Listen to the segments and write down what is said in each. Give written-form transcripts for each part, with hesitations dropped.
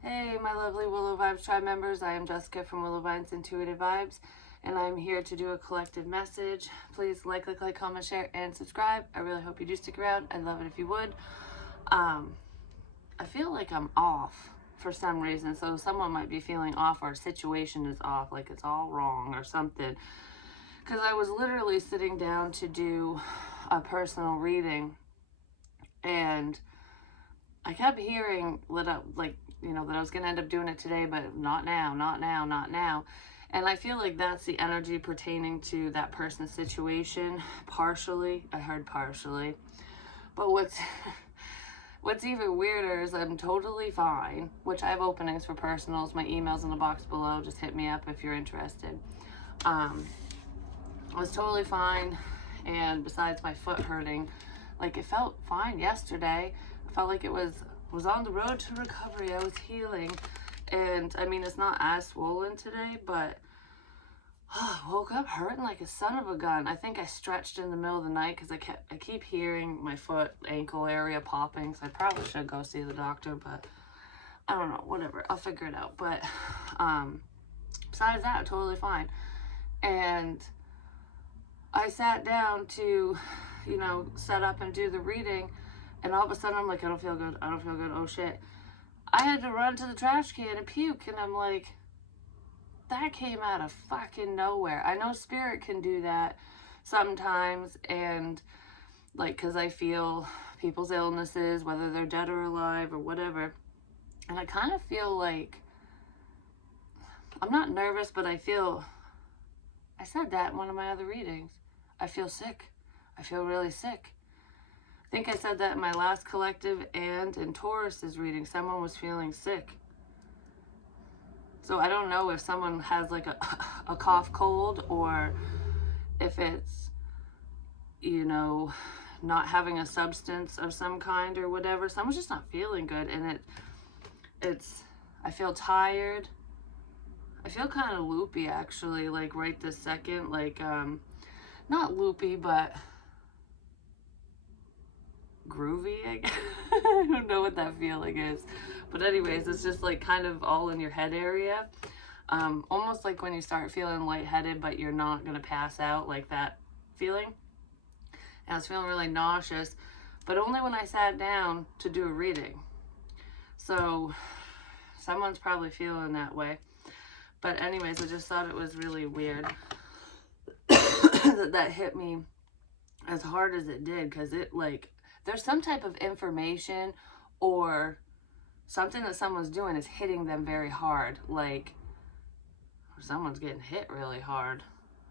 Hey, my lovely Willow Vibes Tribe members. I am Jessica from Willow Vines Intuitive Vibes, and I'm here to do a collective message. Please like, comment, share, and subscribe. I really hope you do stick around. I'd love it if you would. I feel like I'm off for some reason, so someone might be feeling off, or a situation is off, like it's all wrong or something. Because I was literally sitting down to do a personal reading, and I kept hearing lit up, like, that I was going to end up doing it today, but not now, not now, not now. And I feel like that's the energy pertaining to that person's situation. Partially. I heard partially. But what's even weirder is I'm totally fine, which I have openings for personals. My email's in the box below. Just hit me up if you're interested. I was totally fine. And besides my foot hurting, like, it felt fine yesterday. I felt like it was on the road to recovery. I was healing. And I mean, it's not as swollen today, but woke up hurting like a son of a gun. I think I stretched in the middle of the night because I keep hearing my foot ankle area popping. So I probably should go see the doctor, but I don't know, whatever. I'll figure it out. But besides that, totally fine. And I sat down to, set up and do the reading, and all of a sudden I'm like, I don't feel good. I don't feel good. Oh shit. I had to run to the trash can and puke, and I'm like, that came out of fucking nowhere. I know spirit can do that sometimes, and like, because I feel people's illnesses, whether they're dead or alive or whatever, and I kind of feel like, I'm not nervous, but I said that in one of my other readings. I feel sick. I feel really sick. I think I said that in my last collective and in Taurus's reading. Someone was feeling sick. So I don't know if someone has like a cough cold, or if it's, not having a substance of some kind or whatever. Someone's just not feeling good, and I feel tired. I feel kind of loopy, actually, like right this second, like, not loopy, but groovy, I guess. I don't know what that feeling is. But anyways, it's just like kind of all in your head area. Almost like when you start feeling lightheaded, but you're not going to pass out, like that feeling. And I was feeling really nauseous, but only when I sat down to do a reading. So someone's probably feeling that way. But anyways, I just thought it was really weird that hit me as hard as it did, because it, like, there's some type of information or something that someone's doing is hitting them very hard, like someone's getting hit really hard.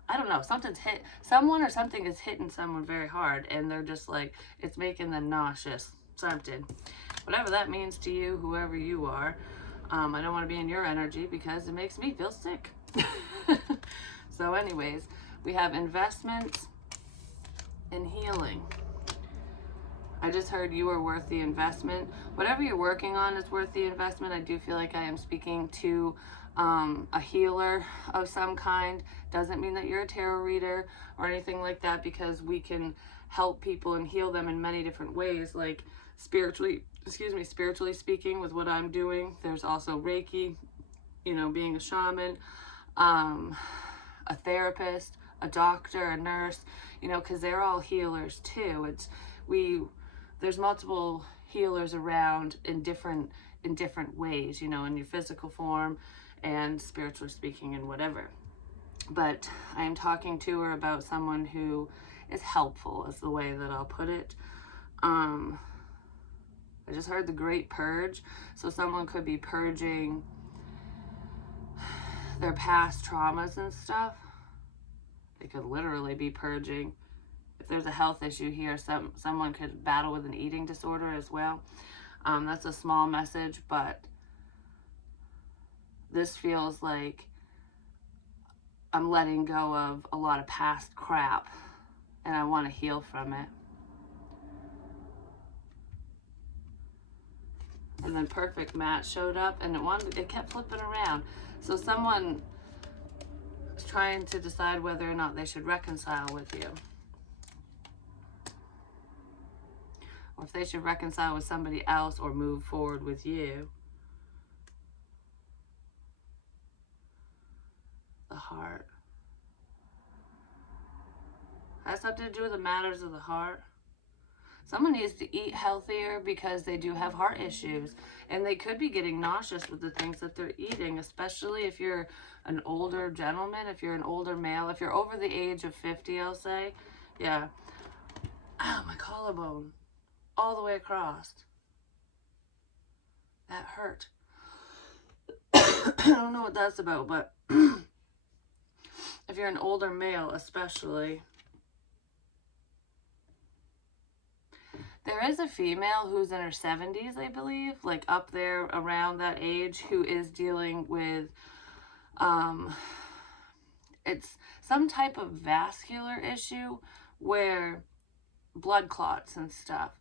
I don't know, something's hit someone, or something is hitting someone very hard, and they're just like, it's making them nauseous, something, whatever that means to you, whoever you are. I don't want to be in your energy because it makes me feel sick. So anyways, we have investments and healing. I just heard you are worth the investment. Whatever you're working on is worth the investment. I do feel like I am speaking to a healer of some kind. Doesn't mean that you're a tarot reader or anything like that, because we can help people and heal them in many different ways, like spiritually speaking, with what I'm doing. There's also Reiki, being a shaman, a therapist, a doctor, a nurse, because they're all healers too. There's multiple healers around in different ways, in your physical form and spiritually speaking and whatever. But I am talking to her about someone who is helpful, is the way that I'll put it. I just heard the Great Purge. So someone could be purging their past traumas and stuff. They could literally be purging. If there's a health issue here, someone could battle with an eating disorder as well. That's a small message, but this feels like I'm letting go of a lot of past crap, and I want to heal from it. And then Perfect Match showed up, and it kept flipping around. So someone is trying to decide whether or not they should reconcile with you, or if they should reconcile with somebody else or move forward with you. The heart. Has something to do with the matters of the heart. Someone needs to eat healthier because they do have heart issues. And they could be getting nauseous with the things that they're eating, especially if you're an older gentleman, if you're an older male, if you're over the age of 50, I'll say. Yeah. Ow, my collarbone. All the way across. That hurt. I don't know what that's about, but if you're an older male especially. There is a female who's in her 70s, I believe, like up there around that age, who is dealing with, it's some type of vascular issue where blood clots and stuff.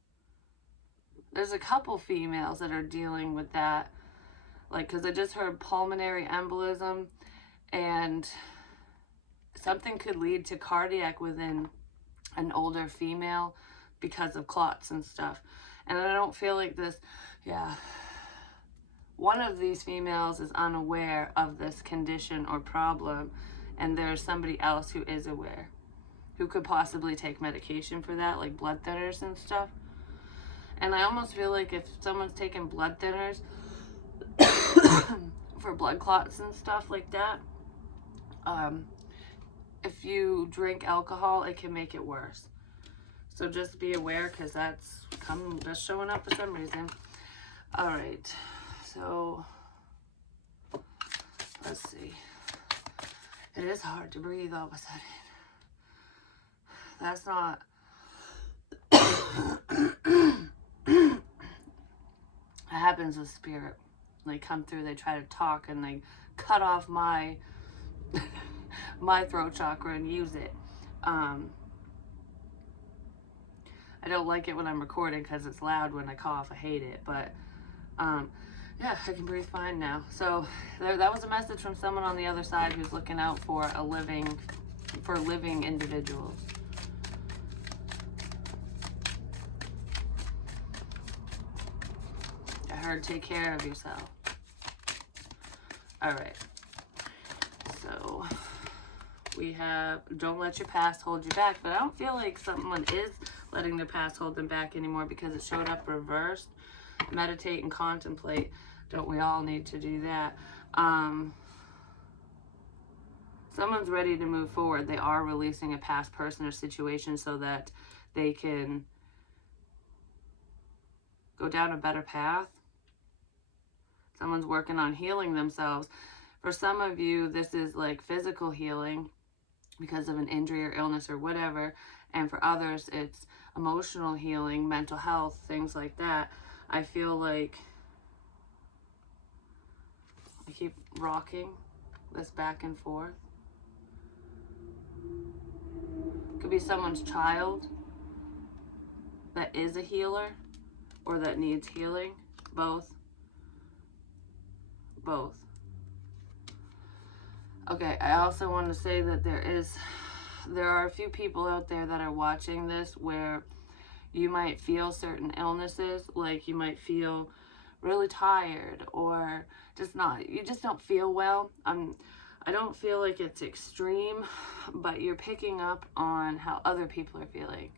There's a couple females that are dealing with that, like, because I just heard pulmonary embolism, and something could lead to cardiac within an older female because of clots and stuff. And I don't feel like this, yeah. One of these females is unaware of this condition or problem, and there's somebody else who is aware, who could possibly take medication for that, like blood thinners and stuff. And I almost feel like if someone's taking blood thinners for blood clots and stuff like that, if you drink alcohol, it can make it worse. So just be aware, because that's showing up for some reason. All right, so let's see. It is hard to breathe all of a sudden. That's not. It happens with spirit. They come through, they try to talk, and they cut off my my throat chakra and use it. I don't like it when I'm recording because it's loud when I cough. I hate it. But yeah, I can breathe fine now. So that was a message from someone on the other side who's looking out for living individuals. I heard take care of yourself. All right. So we have don't let your past hold you back. But I don't feel like someone is letting their past hold them back anymore because it showed up reversed. Meditate and contemplate. Don't we all need to do that? Someone's ready to move forward. They are releasing a past person or situation so that they can go down a better path. Someone's working on healing themselves. For some of you, this is like physical healing because of an injury or illness or whatever. And for others, it's emotional healing, mental health, things like that. I feel like I keep rocking this back and forth. Could be someone's child that is a healer or that needs healing. Both. Okay, I also want to say that there are a few people out there that are watching this where you might feel certain illnesses, like you might feel really tired or you just don't feel well. I don't feel like it's extreme, but you're picking up on how other people are feeling.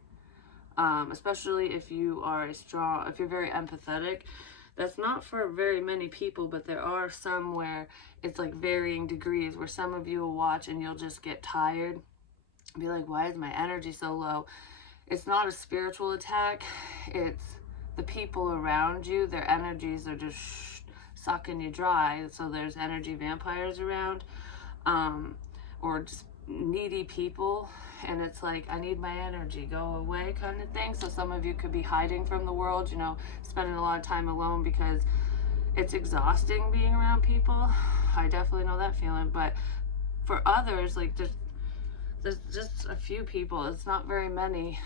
Especially if you are if you're very empathetic. That's not for very many people, but there are some where it's like varying degrees, where some of you will watch and you'll just get tired. Be like, why is my energy so low? It's not a spiritual attack. It's the people around you. Their energies are just sucking you dry. So there's energy vampires around, or just needy people. And it's like, I need my energy, go away kind of thing. So some of you could be hiding from the world, spending a lot of time alone because it's exhausting being around people. I definitely know that feeling. But for others, like there's just a few people, it's not very many,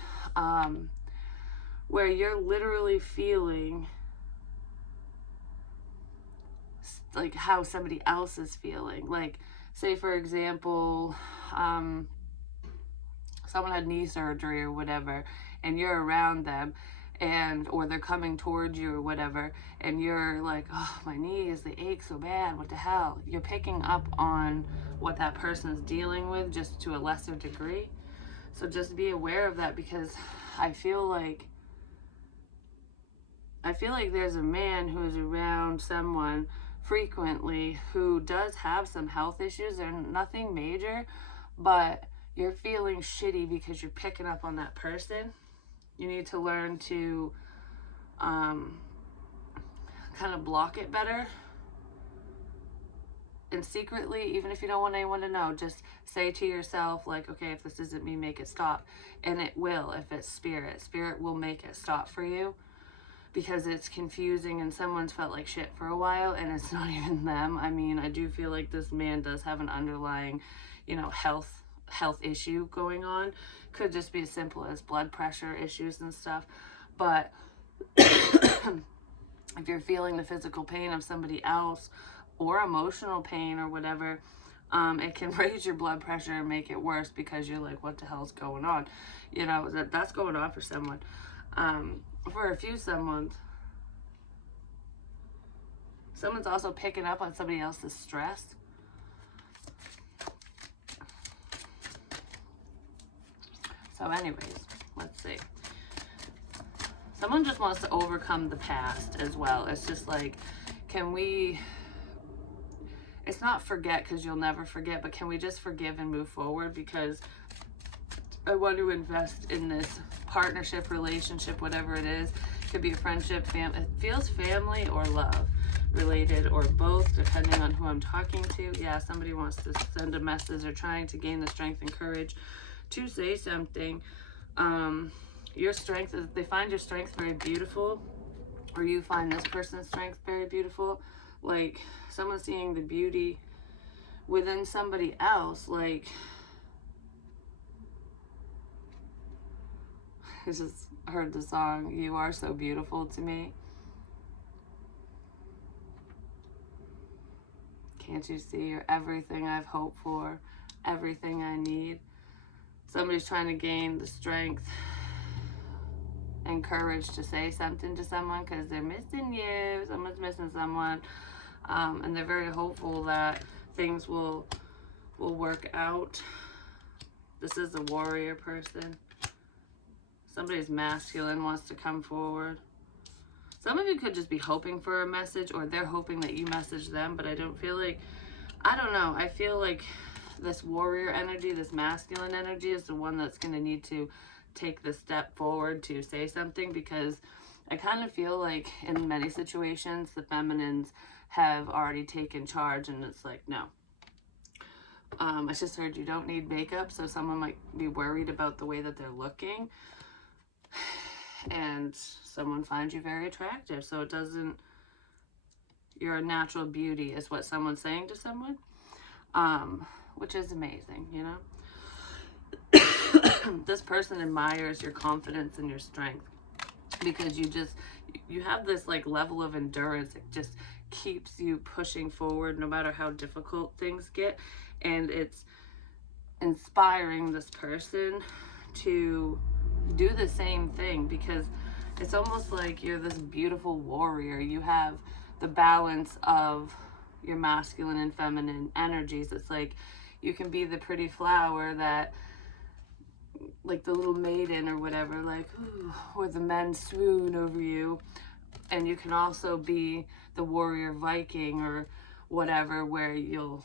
where you're literally feeling like how somebody else is feeling. Like, say for example, someone had knee surgery or whatever, and you're around them or they're coming towards you or whatever, and you're like, oh, my knees, they ache so bad, what the hell? You're picking up on what that person's dealing with, just to a lesser degree. So just be aware of that, because I feel like there's a man who's around someone frequently who does have some health issues. They're nothing major, but you're feeling shitty because you're picking up on that person. You need to learn to kind of block it better. And secretly, even if you don't want anyone to know, just say to yourself, like, okay, if this isn't me, make it stop. And it will. If it's spirit, spirit will make it stop for you, because it's confusing and someone's felt like shit for a while and it's not even them. I mean, I do feel like this man does have an underlying, health issue going on. Could just be as simple as blood pressure issues and stuff. But if you're feeling the physical pain of somebody else, or emotional pain or whatever, it can raise your blood pressure and make it worse, because you're like, what the hell's going on? That's going on for someone. For a few someone's also picking up on somebody else's stress. So anyways, let's see. Someone just wants to overcome the past as well. It's just like, it's not forget, because you'll never forget, but can we just forgive and move forward? Because I want to invest in this partnership, relationship, whatever it is. It could be a friendship, it feels family or love related, or both, depending on who I'm talking to. Yeah, somebody wants to send a message or trying to gain the strength and courage to say something. Your strength is, they find your strength very beautiful, or you find this person's strength very beautiful. Like, someone's seeing the beauty within somebody else. Like, I just heard the song, "You Are So Beautiful to Me." Can't you see you're everything I've hoped for, everything I need? Somebody's trying to gain the strength and courage to say something to someone, because they're missing you. Someone's missing someone. And they're very hopeful that things will work out. This is a warrior person. Somebody's masculine wants to come forward. Some of you could just be hoping for a message, or they're hoping that you message them, but I don't know. I feel like this warrior energy, this masculine energy, is the one that's going to need to take the step forward to say something, because I kind of feel like in many situations the feminines have already taken charge, and it's like, no. I just heard you don't need makeup, so someone might be worried about the way that they're looking, and someone finds you very attractive, so you're a natural beauty is what someone's saying to someone, which is amazing, This person admires your confidence and your strength, because you have this like level of endurance. It just keeps you pushing forward no matter how difficult things get, and it's inspiring this person to do the same thing, because it's almost like you're this beautiful warrior. You have the balance of your masculine and feminine energies. It's like you can be the pretty flower that, like the little maiden or whatever, like, ooh, where the men swoon over you. And you can also be the warrior Viking or whatever, where you'll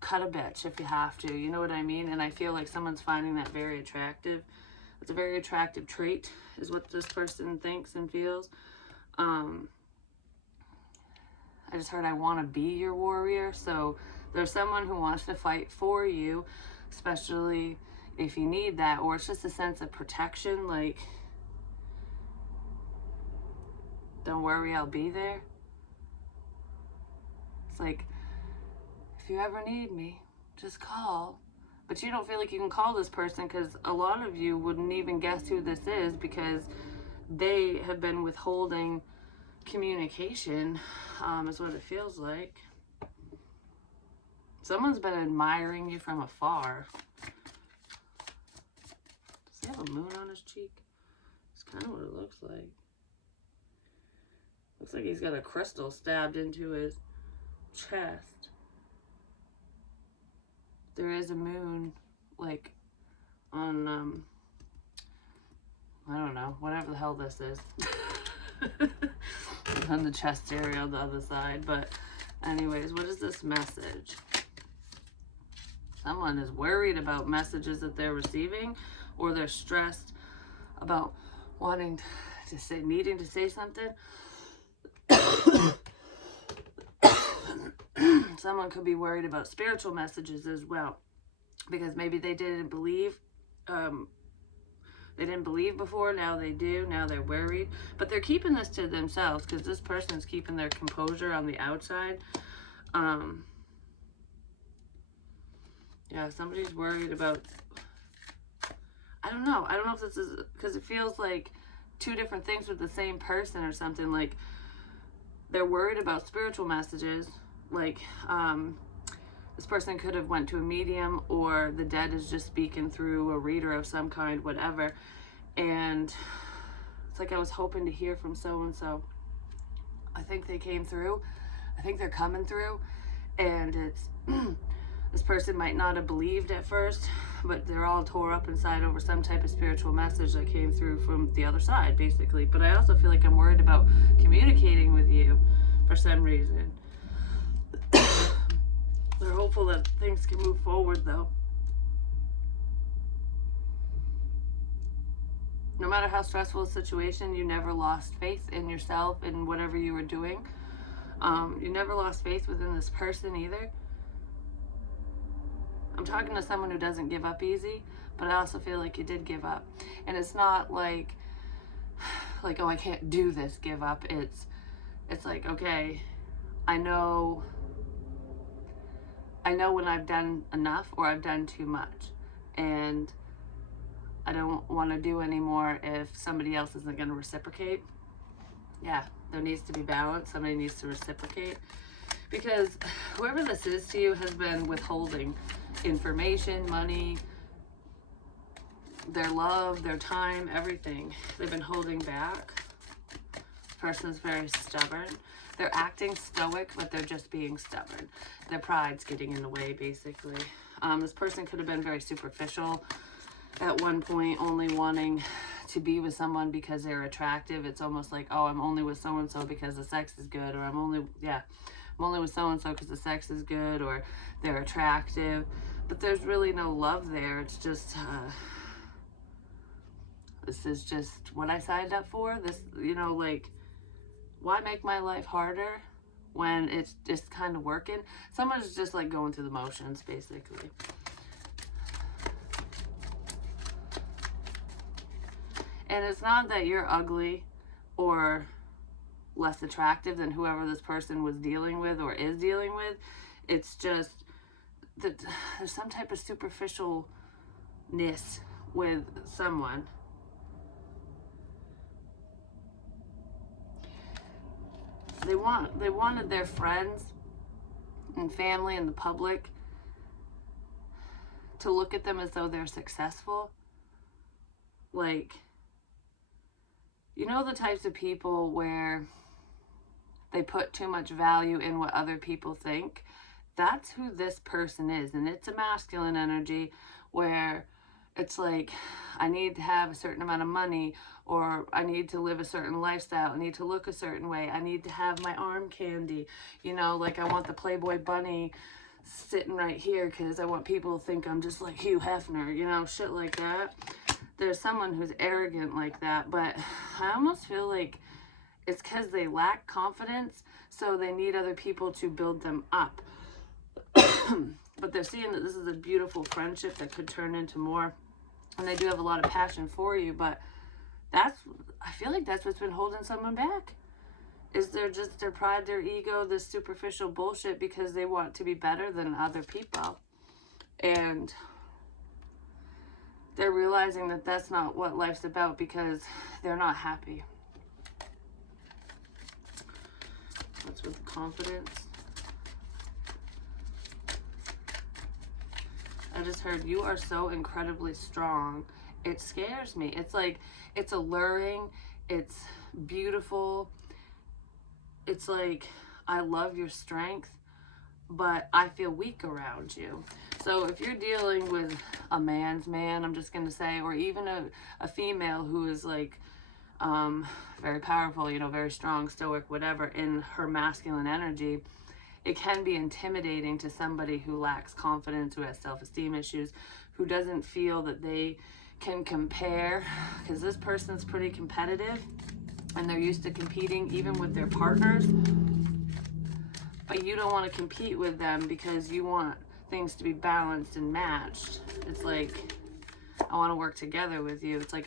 cut a bitch if you have to. You know what I mean? And I feel like someone's finding that very attractive. It's a very attractive trait, is what this person thinks and feels. I just heard I want to be your warrior. So there's someone who wants to fight for you, especially if you need that, or it's just a sense of protection, like, don't worry, I'll be there. It's like, if you ever need me, just call. But you don't feel like you can call this person, because a lot of you wouldn't even guess who this is, because they have been withholding communication, is what it feels like. Someone's been admiring you from afar. Does he have a moon on his cheek? It's kind of what it looks like. Looks like he's got a crystal stabbed into his chest. There is a moon, like, on, I don't know, whatever the hell this is. On the chest area on the other side. But anyways, what is this message? Someone is worried about messages that they're receiving, or they're stressed about wanting to say, needing to say something. Someone could be worried about spiritual messages as well, because maybe they didn't believe. They didn't believe before, now they do, now they're worried. But they're keeping this to themselves, because this person's keeping their composure on the outside. Yeah, somebody's worried about, I don't know if this is, because it feels like two different things with the same person or something. Like, they're worried about spiritual messages, like, this person could have went to a medium, or the dead is just speaking through a reader of some kind, whatever. And it's like, I was hoping to hear from so-and-so. I think they came through. I think they're coming through. And it's, this person might not have believed at first, but they're all tore up inside over some type of spiritual message that came through from the other side, basically. But I also feel like I'm worried about communicating with you for some reason. They're hopeful that things can move forward, though. No matter how stressful the situation, you never lost faith in yourself and whatever you were doing. You never lost faith within this person either. I'm talking to someone who doesn't give up easy, but I also feel like you did give up. And it's not like, oh, I can't do this, give up. It's like, okay, I know when I've done enough or I've done too much, and I don't want to do anymore if somebody else isn't going to reciprocate. Yeah, there needs to be balance. Somebody needs to reciprocate, because whoever this is to you has been withholding information, money, their love, their time, everything. They've been holding back. This person's very stubborn. They're acting stoic, but they're just being stubborn. Their pride's getting in the way, basically. This person could have been very superficial at one point, only wanting to be with someone because they're attractive. It's almost like, oh, I'm only with so-and-so because the sex is good, or I'm only with so-and-so because the sex is good, or they're attractive. But there's really no love there. It's just, this is just what I signed up for. This, like, why make my life harder when it's just kind of working? Someone's just like going through the motions, basically. And it's not that you're ugly or less attractive than whoever this person was dealing with or is dealing with. It's just that there's some type of superficialness with someone. They wanted their friends and family and the public to look at them as though they're successful. Like, the types of people where they put too much value in what other people think. That's who this person is. And it's a masculine energy where it's like, I need to have a certain amount of money, or I need to live a certain lifestyle. I need to look a certain way. I need to have my arm candy. Like, I want the Playboy bunny sitting right here because I want people to think I'm just like Hugh Hefner, shit like that. There's someone who's arrogant like that, but I almost feel like it's because they lack confidence, so they need other people to build them up. But they're seeing that this is a beautiful friendship that could turn into more, and they do have a lot of passion for you, but I feel like that's what's been holding someone back, is their pride, their ego, this superficial bullshit, because they want to be better than other people. And they're realizing that that's not what life's about, because they're not happy. What's with confidence? I just heard, you are so incredibly strong. It scares me. It's like, it's alluring. It's beautiful. it's like, I love your strength, but I feel weak around you. So if you're dealing with a man's man, I'm just going to say, or even a female who is like very powerful, you know, very strong, stoic, whatever, in her masculine energy, it can be intimidating to somebody who lacks confidence, who has self-esteem issues, who doesn't feel that they can compare, because this person's pretty competitive and they're used to competing even with their partners, but you don't want to compete with them because you want things to be balanced and matched. It's like, I want to work together with you. It's like,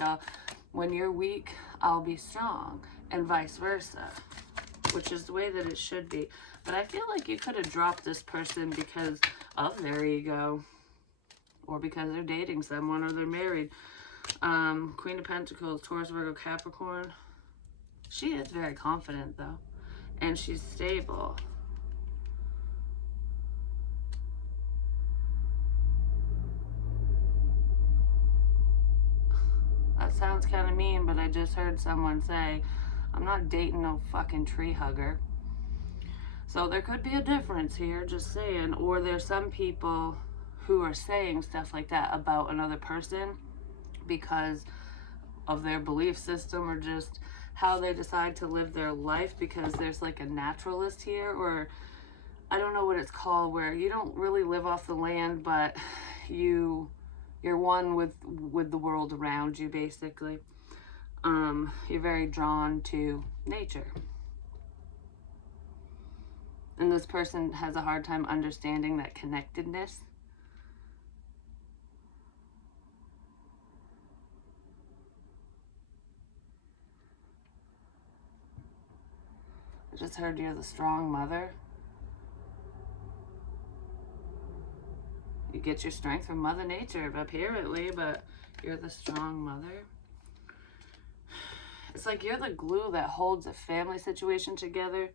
when you're weak, I'll be strong, and vice versa, which is the way that it should be. But I feel like you could have dropped this person because of their ego, or because they're dating someone, or they're married. Queen of Pentacles, Taurus, Virgo, Capricorn. She is very confident though, and she's stable. That sounds kind of mean, but I just heard someone say, I'm not dating no fucking tree hugger. So there could be a difference here, just saying. Or there's some people who are saying stuff like that about another person because of their belief system, or just how they decide to live their life, because there's like a naturalist here, or I don't know what it's called, where you don't really live off the land, but you're one with the world around you, basically. You're very drawn to nature. And this person has a hard time understanding that connectedness. I just heard you're the strong mother. You get your strength from Mother Nature, apparently, but you're the strong mother. It's like you're the glue that holds a family situation together.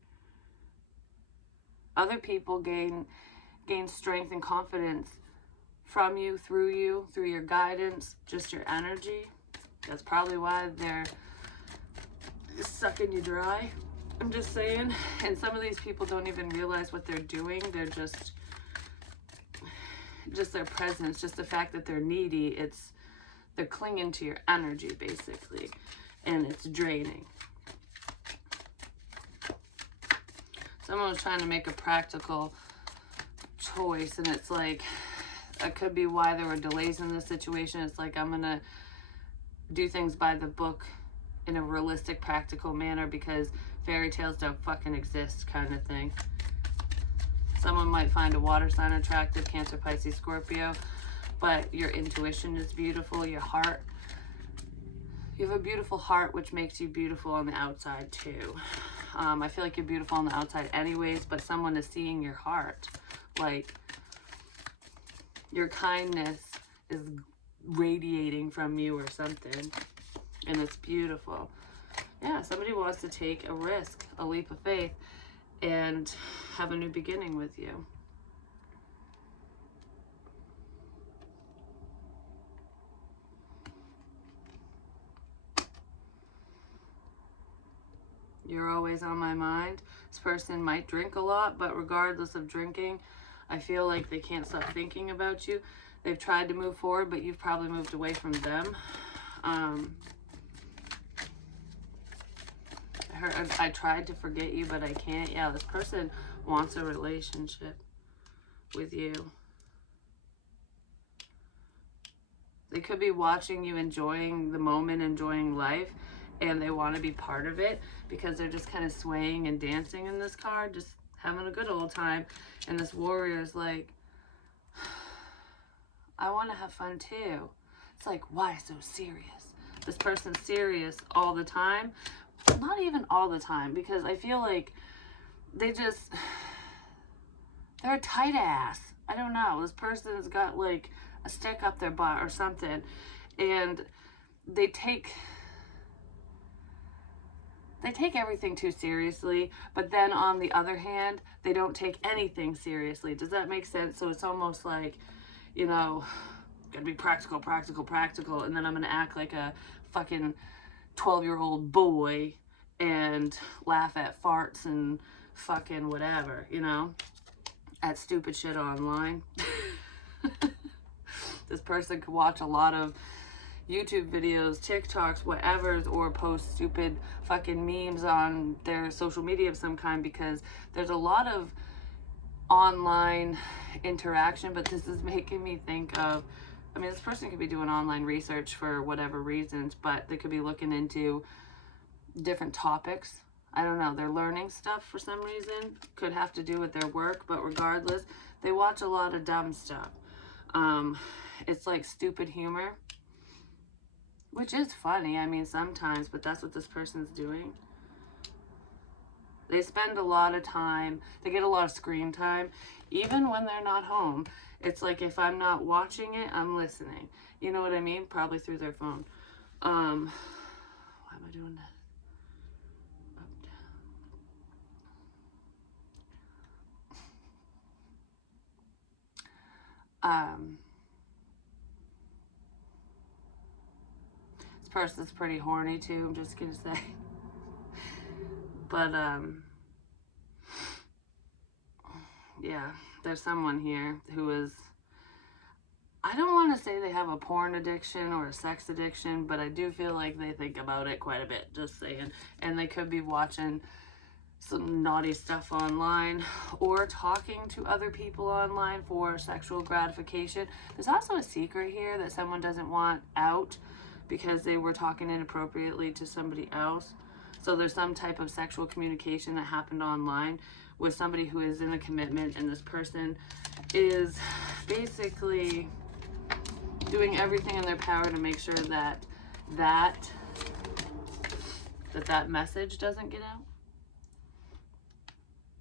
Other people gain strength and confidence from you, through your guidance, just your energy. That's probably why they're sucking you dry. I'm just saying. And some of these people don't even realize what they're doing. They're just their presence, just the fact that they're needy, they're clinging to your energy, basically, and it's draining. Someone was trying to make a practical choice, and it's like, that could be why there were delays in this situation. It's like, I'm gonna do things by the book in a realistic, practical manner, because fairy tales don't fucking exist, kind of thing. Someone might find a water sign attractive, Cancer, Pisces, Scorpio, but your intuition is beautiful, your heart. You have a beautiful heart, which makes you beautiful on the outside too. I feel like you're beautiful on the outside anyways, but someone is seeing your heart. Like, your kindness is radiating from you or something, and it's beautiful. Yeah, somebody wants to take a risk, a leap of faith, and have a new beginning with you. You're always on my mind. This person might drink a lot, but regardless of drinking, I feel like they can't stop thinking about you. They've tried to move forward, but you've probably moved away from them. I tried to forget you, but I can't. Yeah, this person wants a relationship with you. They could be watching you enjoying the moment, enjoying life, and they want to be part of it, because they're just kind of swaying and dancing in this card, just having a good old time. And this warrior is like, I want to have fun too. It's like, why so serious? This person's serious all the time. Not even all the time, because I feel like they're a tight ass. I don't know. This person's got like a stick up their butt or something, and they take everything too seriously, but then on the other hand, they don't take anything seriously. Does that make sense? So it's almost like, you know, gotta be practical, practical, practical, and then I'm gonna act like a fucking 12-year-old boy and laugh at farts and fucking whatever, you know, at stupid shit online. This person could watch a lot of YouTube videos, TikToks, whatevers, or post stupid fucking memes on their social media of some kind, because there's a lot of online interaction. But this is making me think of, I mean, this person could be doing online research for whatever reasons, but they could be looking into different topics. I don't know, they're learning stuff for some reason. Could have to do with their work, but regardless, they watch a lot of dumb stuff. It's like stupid humor, which is funny, I mean, sometimes, but that's what this person's doing. They spend a lot of time, they get a lot of screen time, even when they're not home. It's like, if I'm not watching it, I'm listening. You know what I mean? Probably through their phone. Why am I doing that? This person's pretty horny too, I'm just gonna say. But, yeah, there's someone here who is, I don't want to say they have a porn addiction or a sex addiction, but I do feel like they think about it quite a bit, just saying. And they could be watching some naughty stuff online or talking to other people online for sexual gratification. There's also a secret here that someone doesn't want out because they were talking inappropriately to somebody else. So there's some type of sexual communication that happened online with somebody who is in a commitment, and this person is basically doing everything in their power to make sure that that message doesn't get out.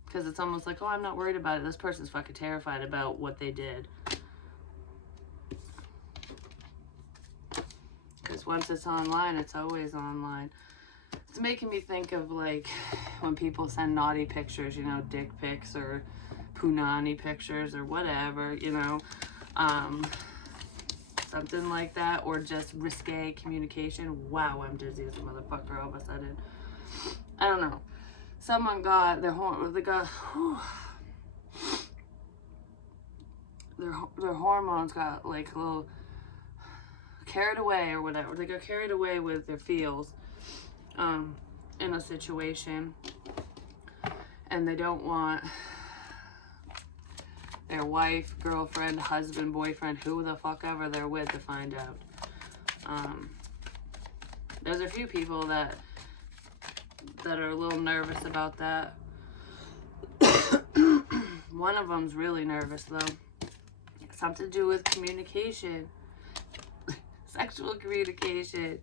Because it's almost like, oh, I'm not worried about it. This person's fucking terrified about what they did. Because once it's online, it's always online. It's making me think of, like, when people send naughty pictures, you know, dick pics or punani pictures or whatever, you know. Something like that, or just risque communication. Wow, I'm dizzy as a motherfucker all of a sudden. I don't know. Someone got their hormones got like a little carried away or whatever. They got carried away with their feels in a situation, and they don't want their wife, girlfriend, husband, boyfriend, who the fuck ever they're with to find out. There's a few people that are a little nervous about that. One of them's really nervous though. Something to do with communication. Sexual communication.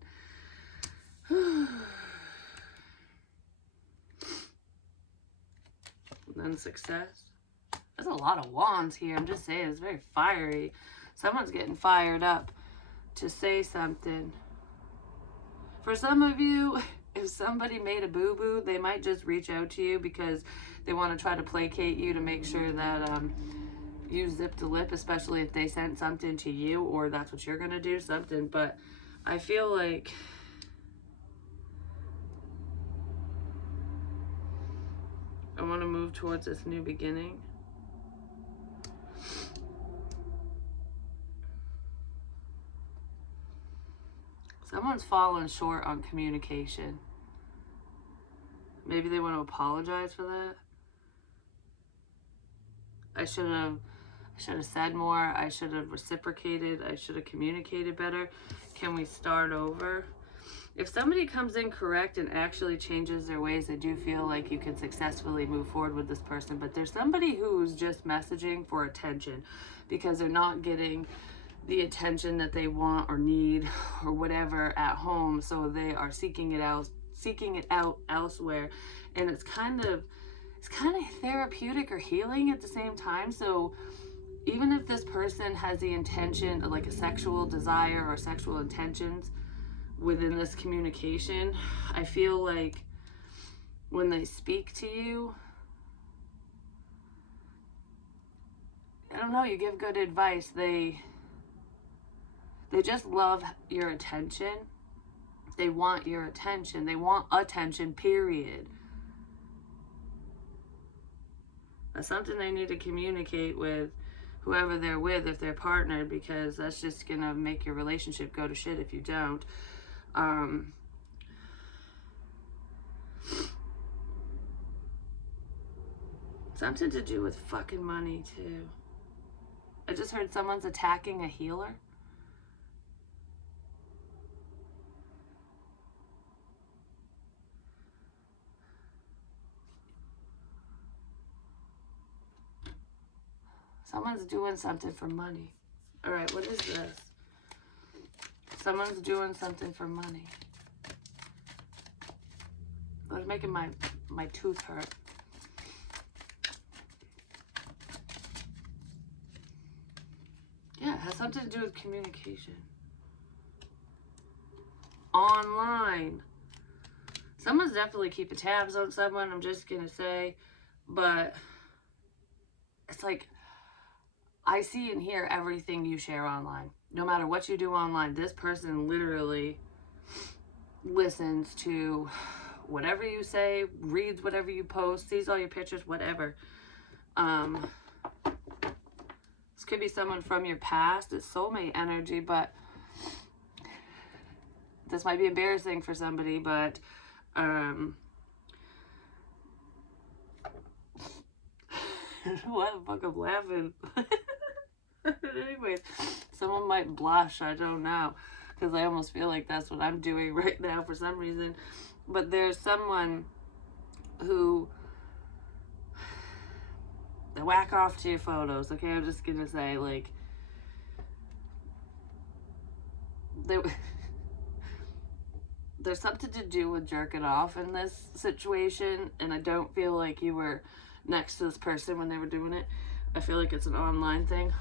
Then success. There's a lot of wands here. I'm just saying, it's very fiery. Someone's getting fired up to say something. For some of you, if somebody made a boo-boo, they might just reach out to you because they want to try to placate you to make sure that you zip the lip, especially if they sent something to you or that's what you're going to do, something. But I feel like I want to move towards this new beginning. Someone's fallen short on communication. Maybe they want to apologize for that. I should have said more. I should have reciprocated. I should have communicated better. Can we start over? If somebody comes in correct and actually changes their ways, I do feel like you can successfully move forward with this person. But there's somebody who's just messaging for attention because they're not getting the attention that they want or need or whatever at home, so they are seeking it out elsewhere. And it's kind of therapeutic or healing at the same time. So even if this person has the intention of like a sexual desire or sexual intentions within this communication, I feel like when they speak to you, I don't know, you give good advice. They just love your attention, They want your attention. They want attention, period. That's something they need to communicate with whoever they're with if they're partnered, because that's just going to make your relationship go to shit if you don't. Something to do with fucking money, too. I just heard someone's attacking a healer. Someone's doing something for money. All right, what is this? Someone's doing something for money. It's making my tooth hurt. Yeah, it has something to do with communication. Online. Someone's definitely keeping tabs on someone, I'm just going to say. But it's like, I see and hear everything you share online. No matter what you do online, this person literally listens to whatever you say, reads whatever you post, sees all your pictures, whatever. This could be someone from your past. It's soulmate energy, but this might be embarrassing for somebody, but why the fuck I'm laughing? Anyways, someone might blush, I don't know, because I almost feel like that's what I'm doing right now for some reason. But there's someone who, they whack off to your photos, okay? I'm just gonna say, like, there's something to do with jerking off in this situation, and I don't feel like you were next to this person when they were doing it. I feel like it's an online thing.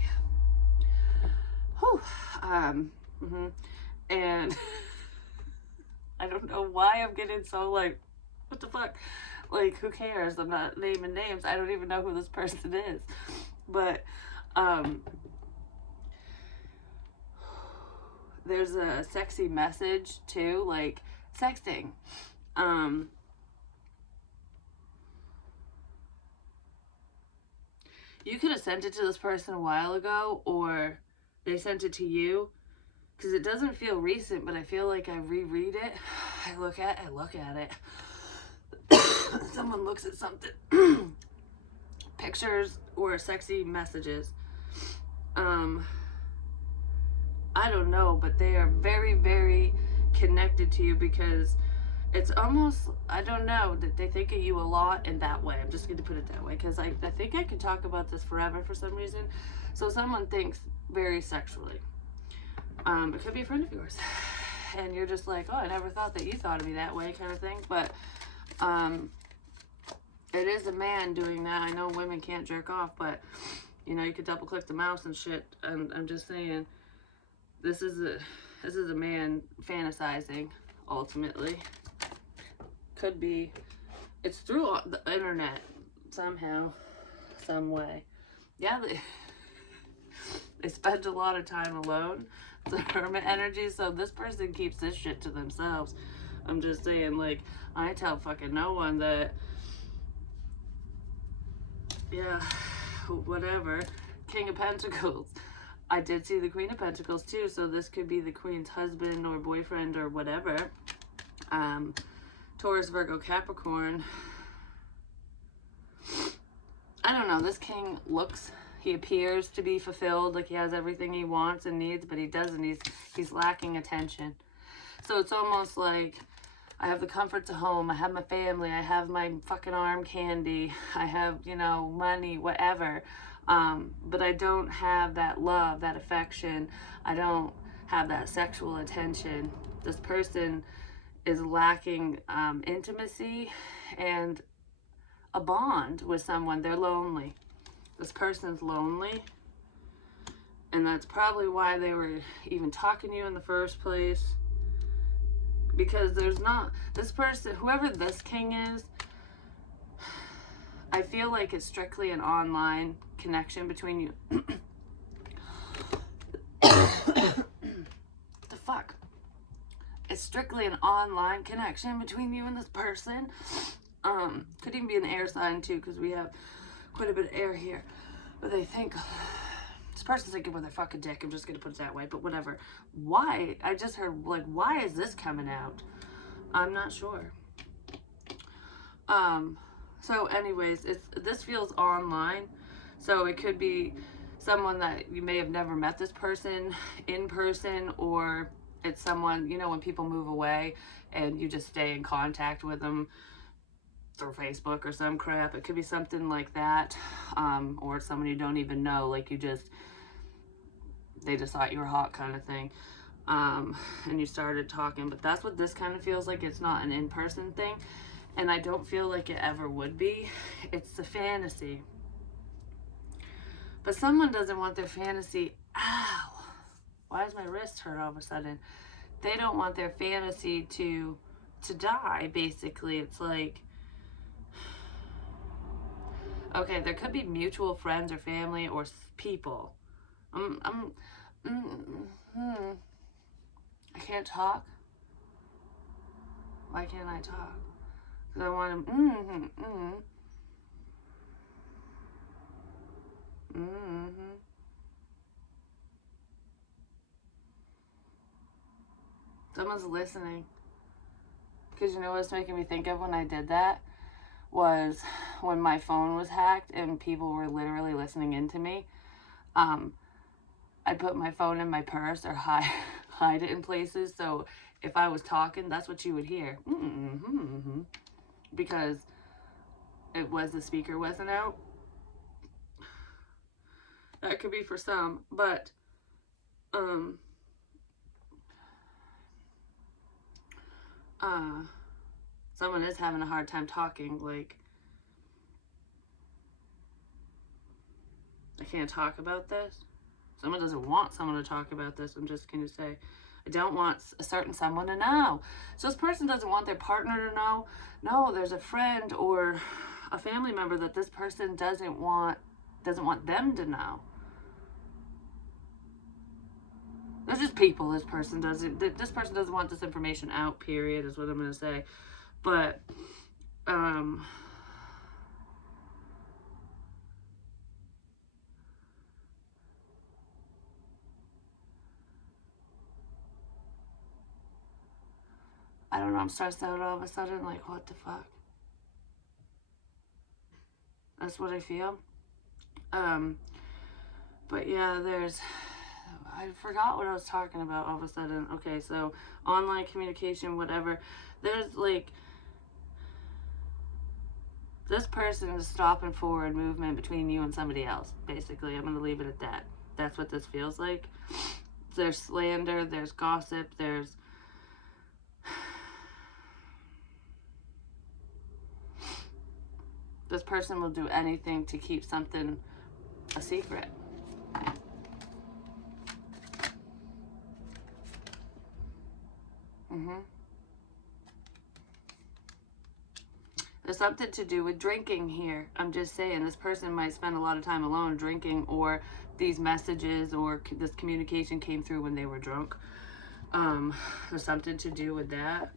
Yeah. Whew. And I don't know why I'm getting so, like, what the fuck? Like, who cares? I'm not naming names. I don't even know who this person is. But, there's a sexy message, too, like, sexting. You could have sent it to this person a while ago, or they sent it to you, because it doesn't feel recent, but I feel like I reread it. I look at it. Someone looks at something. Pictures or sexy messages. I don't know, but they are very, very connected to you, because it's almost, I don't know, that they think of you a lot in that way. I'm just going to put it that way, because I think I could talk about this forever for some reason. So someone thinks very sexually. It could be a friend of yours, and you're just like, oh, I never thought that you thought of me that way, kind of thing. But it is a man doing that. I know women can't jerk off, but you know, you could double click the mouse and shit. I'm just saying, this is a man fantasizing, ultimately. Could be, it's through the internet somehow, some way. Yeah, they spend a lot of time alone. It's a hermit energy, so this person keeps this shit to themselves. I'm just saying, like, I tell fucking no one that, yeah, whatever. King of Pentacles. I did see the Queen of Pentacles too, so this could be the Queen's husband or boyfriend or whatever. Taurus, Virgo, Capricorn. I don't know. This king looks, he appears to be fulfilled, like he has everything he wants and needs, but he doesn't. He's lacking attention. So it's almost like, I have the comforts of home, I have my family, I have my fucking arm candy, I have, you know, money, whatever. But I don't have that love, that affection. I don't have that sexual attention. This person is lacking intimacy and a bond with someone. They're lonely. This person's lonely. And that's probably why they were even talking to you in the first place. Because there's not, this person, whoever this king is, I feel like it's strictly an online connection between you. The fuck? strictly an online connection between you and this person. Could even be an air sign too, because we have quite a bit of air here. But they think this person's thinking with their fucking dick. I'm just gonna put it that way, but whatever. Why? I just heard, like, why is this coming out? I'm not sure. So anyways, this feels online. So it could be someone that you may have never met this person in person, or it's someone, you know, when people move away and you just stay in contact with them through Facebook or some crap. It could be something like that. Or someone you don't even know, like they just thought you were hot kind of thing. And you started talking, but that's what this kind of feels like. It's not an in-person thing, and I don't feel like it ever would be. It's a fantasy. But someone doesn't want their fantasy, ow, why does my wrist hurt all of a sudden? They don't want their fantasy to die, basically. It's like, okay, there could be mutual friends or family or people. I can't talk. Why can't I talk? Because I want to, Someone's listening. Because you know what it's making me think of when I did that? Was when my phone was hacked and people were literally listening into me. I'd put my phone in my purse or hide it in places, so if I was talking, that's what you would hear. Because the speaker wasn't out. That could be for some, but someone is having a hard time talking, like, I can't talk about this. Someone doesn't want someone to talk about this. I'm just going to say, I don't want a certain someone to know. So this person doesn't want their partner to know. No, there's a friend or a family member that this person doesn't want them to know. There's just people this person doesn't want this information out, period, is what I'm going to say. But, I don't know, I'm stressed out all of a sudden, like, what the fuck? That's what I feel. But yeah, I forgot what I was talking about all of a sudden. Okay, so online communication, whatever. There's like, this person is stopping forward movement between you and somebody else, basically. I'm going to leave it at that. That's what this feels like. There's slander, there's gossip, there's... This person will do anything to keep something a secret. There's something to do with drinking here. I'm just saying, this person might spend a lot of time alone drinking, or these messages or this communication came through when they were drunk. There's something to do with that.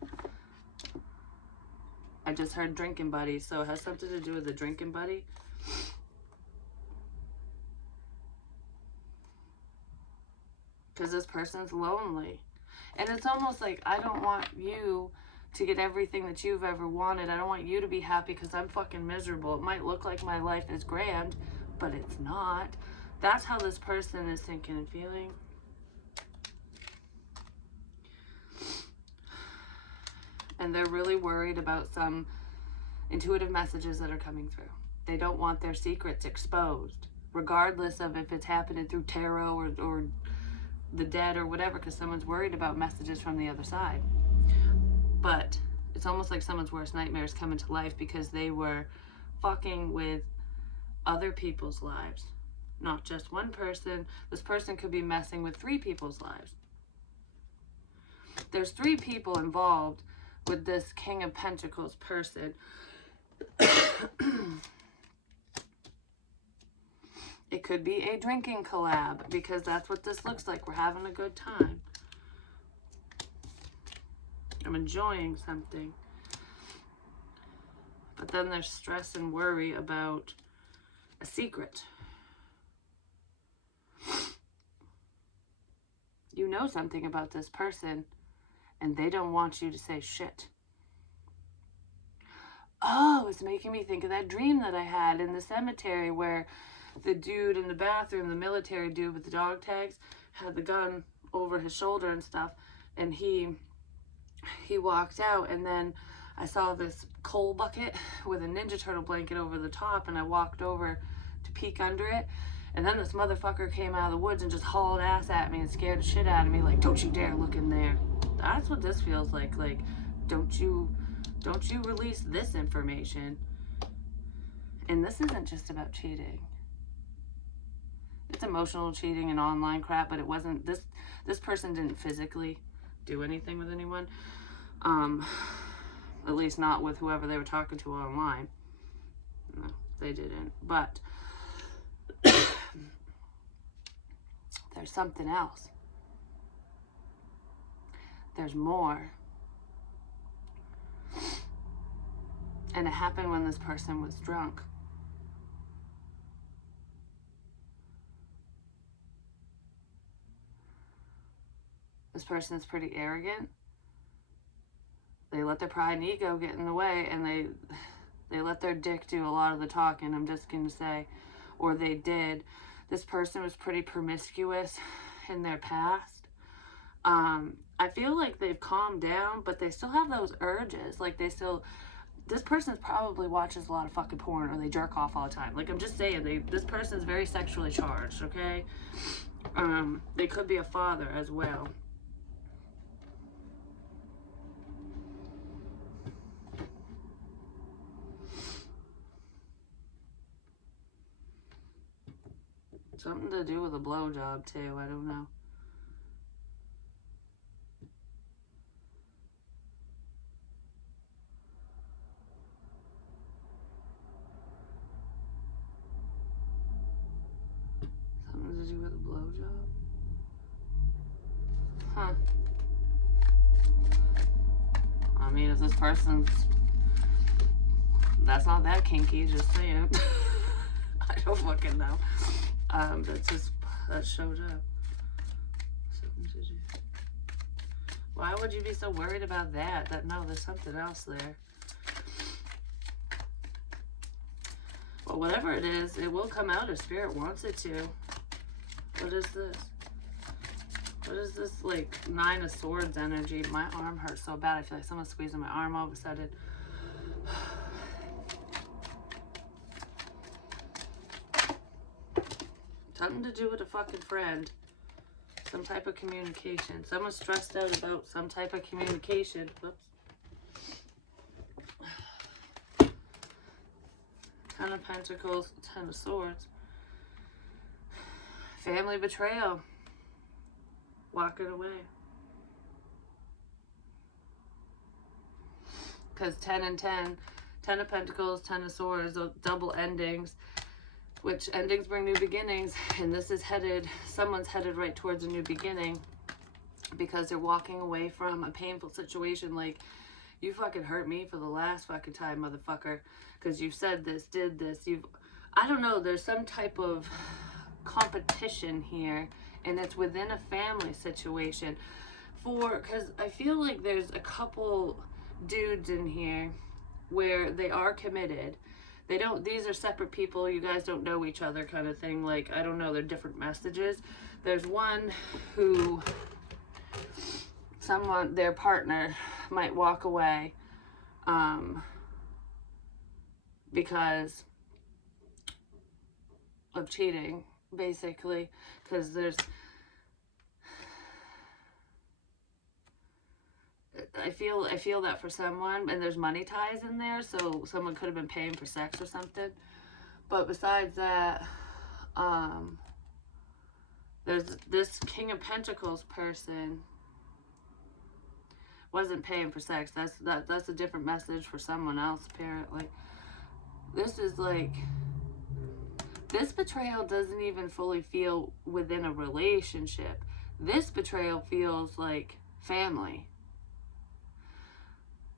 I just heard drinking buddy, so it has something to do with the drinking buddy. Because this person's lonely. And it's almost like, I don't want you to get everything that you've ever wanted. I don't want you to be happy because I'm fucking miserable. It might look like my life is grand, but it's not. That's how this person is thinking and feeling. And they're really worried about some intuitive messages that are coming through. They don't want their secrets exposed, regardless of if it's happening through tarot or the dead or whatever, because someone's worried about messages from the other side. But it's almost like someone's worst nightmares coming to life because they were fucking with other people's lives, not just one person. This person could be messing with 3 people's lives. There's 3 people involved with this King of Pentacles person. It could be a drinking collab, because that's what this looks like. We're having a good time. from enjoying something. But then there's stress and worry about a secret. You know something about this person, and they don't want you to say shit. Oh, it's making me think of that dream that I had in the cemetery where the dude in the bathroom, the military dude with the dog tags, had the gun over his shoulder and stuff, and he walked out, and then I saw this coal bucket with a Ninja Turtle blanket over the top, and I walked over to peek under it, and then this motherfucker came out of the woods and just hauled ass at me and scared the shit out of me, like, don't you dare look in there. That's what this feels like, don't you release this information. And this isn't just about cheating. It's emotional cheating and online crap, but it wasn't, this person didn't physically do anything with anyone. At least not with whoever they were talking to online. No, they didn't. But there's something else. There's more. And it happened when this person was drunk. This person is pretty arrogant. They let their pride and ego get in the way, and they let their dick do a lot of the talking, I'm just going to say. Or they did. This person was pretty promiscuous in their past. I feel like they've calmed down, but they still have those urges. Like, this person probably watches a lot of fucking porn, or they jerk off all the time. Like, I'm just saying, this person is very sexually charged, okay? They could be a father as well. Something to do with a blowjob, too. I don't know. Something to do with a blowjob? Huh. I mean, if this person's... That's not that kinky, just saying. I don't fucking know. That showed up. Something to do. Why would you be so worried about that? No, there's something else there. Well, whatever it is, it will come out if Spirit wants it to. What is this? What is this, like, 9 of Swords energy? My arm hurts so bad. I feel like someone's squeezing my arm all of a sudden. Something to do with a fucking friend. Some type of communication. Someone's stressed out about some type of communication. Whoops. 10 of Pentacles, 10 of Swords. Family betrayal. Walking away. Because 10 and 10. 10 of Pentacles, 10 of Swords, double endings. Which endings bring new beginnings, and this is someone's headed right towards a new beginning because they're walking away from a painful situation. Like, you fucking hurt me for the last fucking time, motherfucker, because you said this, did this, I don't know, there's some type of competition here, and it's within a family situation. Because I feel like there's a couple dudes in here where they are committed. These are separate people, you guys don't know each other kind of thing. Like, I don't know, they're different messages. There's one who, their partner might walk away because of cheating, basically. Because I feel that for someone, and there's money ties in there, so someone could have been paying for sex or something. But besides that, there's this King of Pentacles person wasn't paying for sex. That's a different message for someone else, apparently. This is like, this betrayal doesn't even fully feel within a relationship. This betrayal feels like family.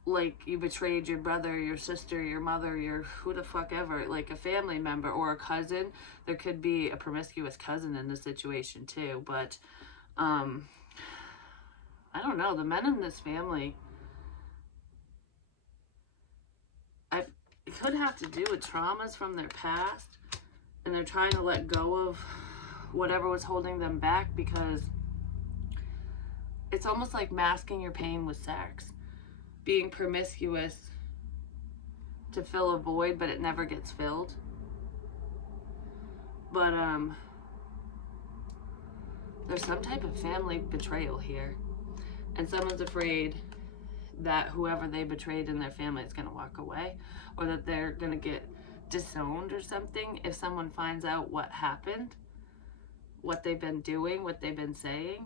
like you betrayed your brother, your sister, your mother, your who the fuck ever, like a family member or a cousin. There could be a promiscuous cousin in this situation too, but I don't know. The men in this family, it could have to do with traumas from their past, and they're trying to let go of whatever was holding them back, because it's almost like masking your pain with sex, being promiscuous to fill a void, but it never gets filled. But there's some type of family betrayal here, and someone's afraid that whoever they betrayed in their family is going to walk away, or that they're going to get disowned or something if someone finds out what happened, what they've been doing, what they've been saying.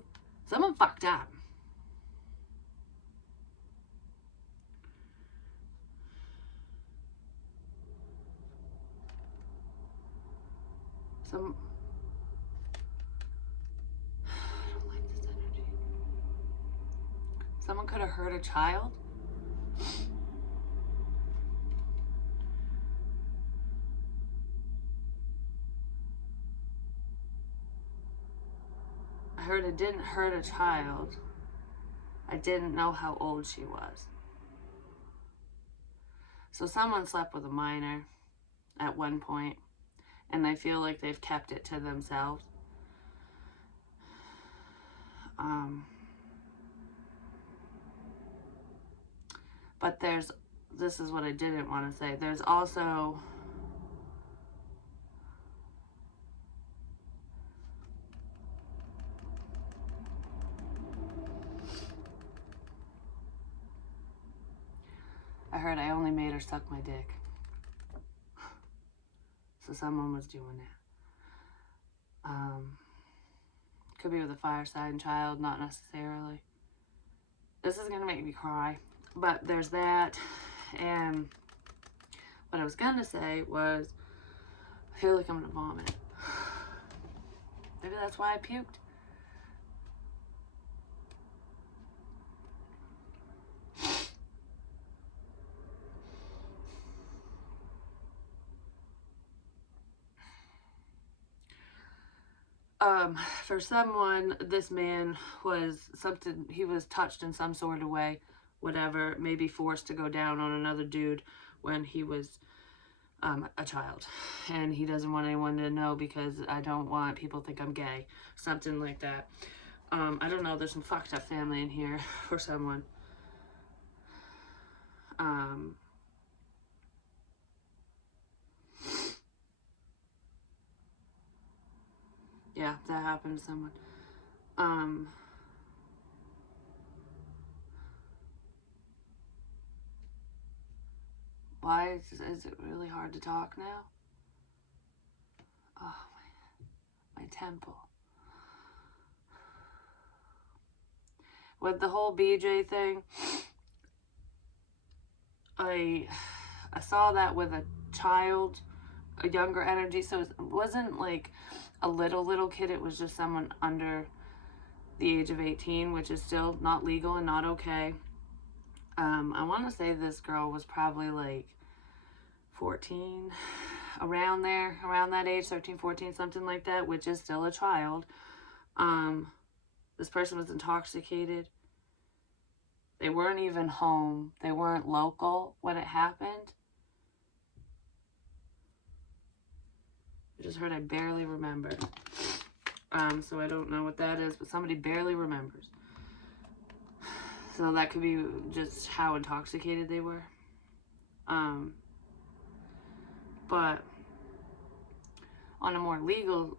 Someone fucked up. I don't like this energy. Someone could have hurt a child. I heard it didn't hurt a child. I didn't know how old she was. So someone slept with a minor at one point, and I feel like they've kept it to themselves. But this is what I didn't want to say. There's also I heard I only made her suck my dick. So someone was doing it. Could be with a fire sign child, not necessarily. This is gonna make me cry, but there's that. And what I was gonna say was, I feel like I'm gonna vomit. Maybe that's why I puked. For someone, this man was something, he was touched in some sort of way, whatever, maybe forced to go down on another dude when he was a child, and he doesn't want anyone to know because I don't want people to think I'm gay, something like that. I don't know, there's some fucked up family in here for someone. Yeah, that happened to someone. Why is it really hard to talk now? Oh, my temple. With the whole BJ thing, I saw that with a child, a younger energy, so it wasn't like a little kid, it was just someone under the age of 18, which is still not legal and not okay. I want to say this girl was probably like 14, around there, around that age, 13, 14, something like that, which is still a child. This person was intoxicated. They weren't even home. They weren't local when it happened. I just heard I barely remember. So I don't know what that is, but somebody barely remembers. So that could be just how intoxicated they were. But on a more legal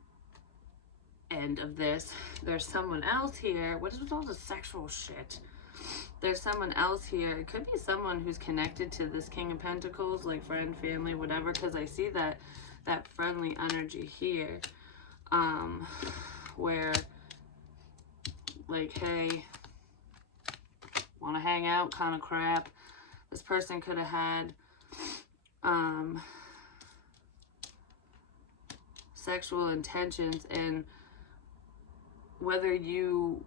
end of this, there's someone else here. What is with all the sexual shit? There's someone else here. It could be someone who's connected to this King of Pentacles, like friend, family, whatever, because I see that friendly energy here, where, like, hey, want to hang out kind of crap. This person could have had sexual intentions, and whether you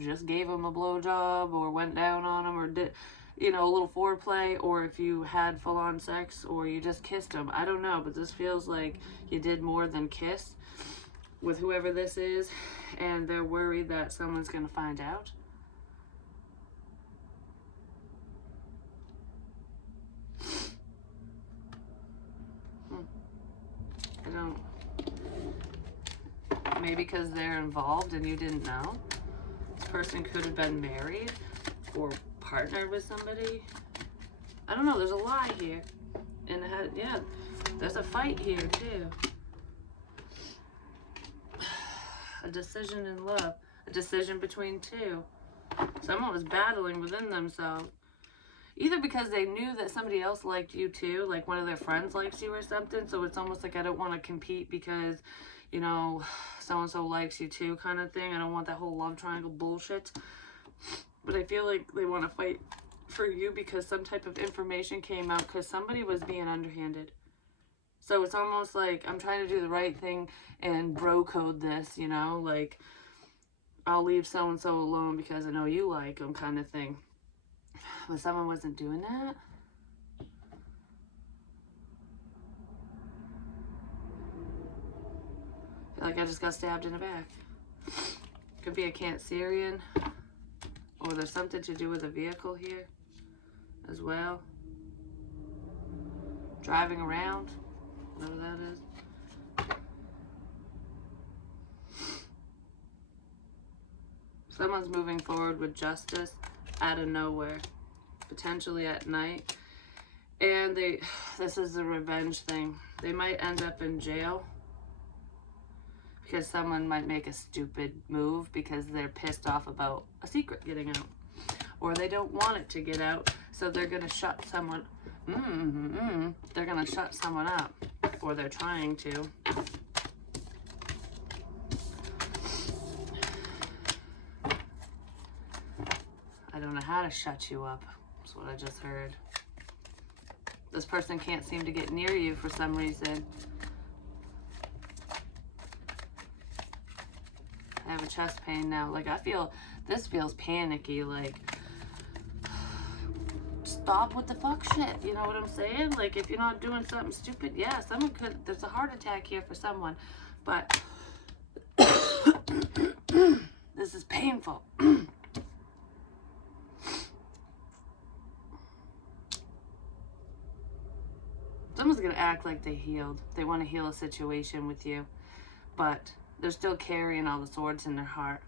just gave them a blowjob or went down on them or did, you know, a little foreplay, or if you had full-on sex, or you just kissed them. I don't know, but this feels like you did more than kiss with whoever this is, and they're worried that someone's going to find out. I don't... Maybe because they're involved and you didn't know. This person could have been married or partnered with somebody. I don't know. There's a lie here. And yeah, there's a fight here too. A decision in love. A decision between two. Someone was battling within themselves. Either because they knew that somebody else liked you too, like one of their friends likes you or something, so it's almost like I don't want to compete because, you know, so-and-so likes you too kind of thing. I don't want that whole love triangle bullshit. But I feel like they want to fight for you because some type of information came out because somebody was being underhanded. So it's almost like I'm trying to do the right thing and bro code this, you know, like I'll leave so-and-so alone because I know you like them kind of thing. But someone wasn't doing that. I feel like I just got stabbed in the back. Could be a Cancerian, or there's something to do with a vehicle here as well. Driving around, whatever that is. Someone's moving forward with justice out of nowhere, potentially at night. And this is a revenge thing. They might end up in jail because someone might make a stupid move because they're pissed off about a secret getting out. Or they don't want it to get out, so they're going to shut someone... They're going to shut someone up. Or they're trying to. I don't know how to shut you up. That's what I just heard. This person can't seem to get near you for some reason. I have a chest pain now. Like, this feels panicky. Like, stop with the fuck shit. You know what I'm saying? Like, if you're not doing something stupid, yeah, someone could, there's a heart attack here for someone. But, this is painful. Someone's going to act like they healed. They want to heal a situation with you. But they're still carrying all the swords in their heart.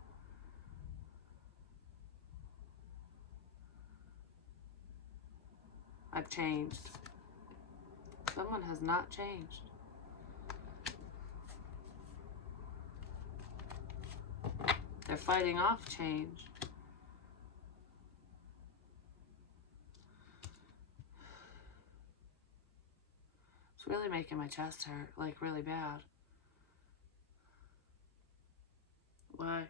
I've changed. Someone has not changed. They're fighting off change. It's really making my chest hurt, like really bad. Why?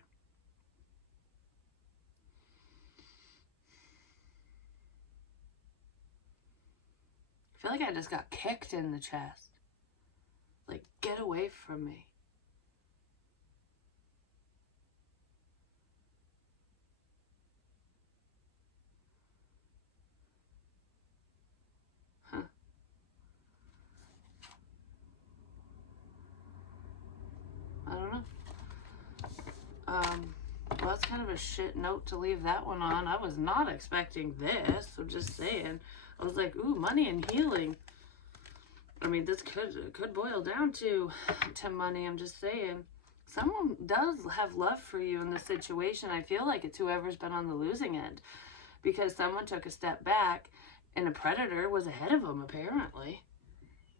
I feel like I just got kicked in the chest. Like, get away from me. Huh. I don't know. Well, that's kind of a shit note to leave that one on. I was not expecting this. I'm just saying. I was like, ooh, money and healing. I mean, this could boil down to money. I'm just saying. Someone does have love for you in this situation. I feel like it's whoever's been on the losing end. Because someone took a step back and a predator was ahead of them, apparently.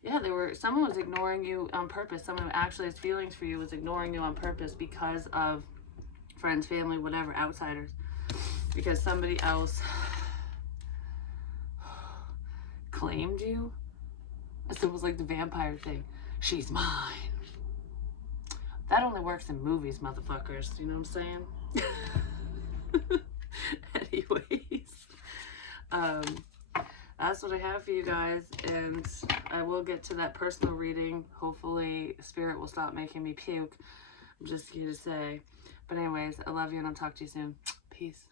Yeah, someone was ignoring you on purpose. Someone who actually has feelings for you was ignoring you on purpose because of friends, family, whatever, outsiders. Because somebody else claimed you. So it was like the vampire thing. She's mine. That only works in movies, motherfuckers. You know what I'm saying? Anyways. That's what I have for you guys. And I will get to that personal reading. Hopefully, Spirit will stop making me puke. I'm just here to say. But anyways, I love you and I'll talk to you soon. Peace.